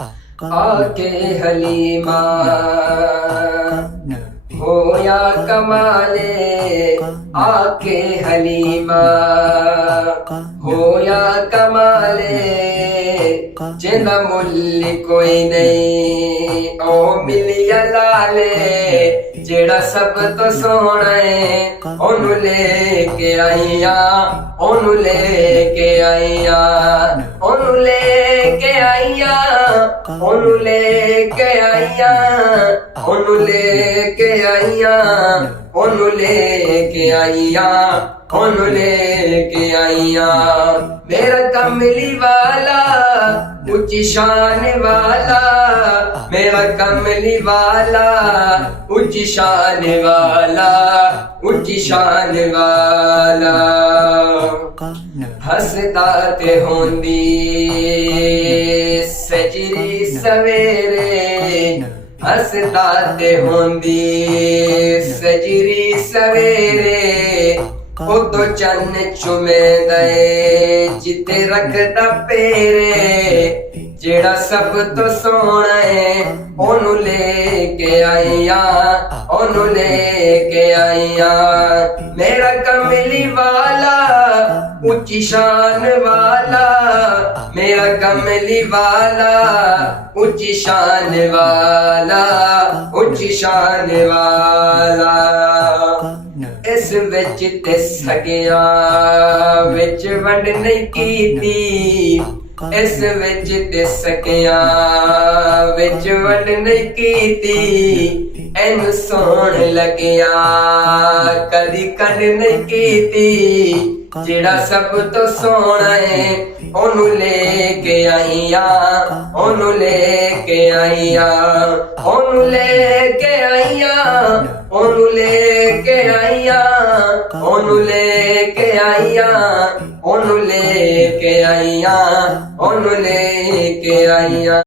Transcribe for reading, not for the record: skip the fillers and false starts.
आके हलीमा होया कमाले, आके हलीमा होया कमाले, जिंदा मुल्ल कोई नहीं ओ मिलिया लाले, जेड़ा सब तो सोना है ओनू लेके आईया, ओनू लेके आईया, ओनू लेके आईया, ओनू लेके आईया, ओनू लेके आईया, ओनू लेके आईया, ओनू लेके आईया। मेरा कमली वाला ऊंची शान वाला, मेरा कमली वाला ऊंची शान वाला, ऊंची शान वाला। हसदा ते होंदी सजरी सवेरे, हसदा ते होंदी सजरी सवेरे, उदो चन्न चुमे दे जिते रखदा पेरे, जेड़ा सब तो सोना है ओनू लेके आईया, ओनू लेके आईया। मेरा कमली वाला ऊंची शान वाला, मेरा कमली वाला ऊंची शान वाला, ऊंची शान वाला। इस विच ते सगिया विच वंड नहीं कीती, इस विच ते सगिया विच वंड नहीं कीती, एनू सोहण लगिया कदी कंड नहीं कीती, जेड़ा सब तो सोना है ओनू लेके आईया, ओनू लेके आईया, ओनू लेके आईया, ओनू लेके आईया, ओनू लेके आईया, ओनू लेके आईया, ओनू लेके आईया।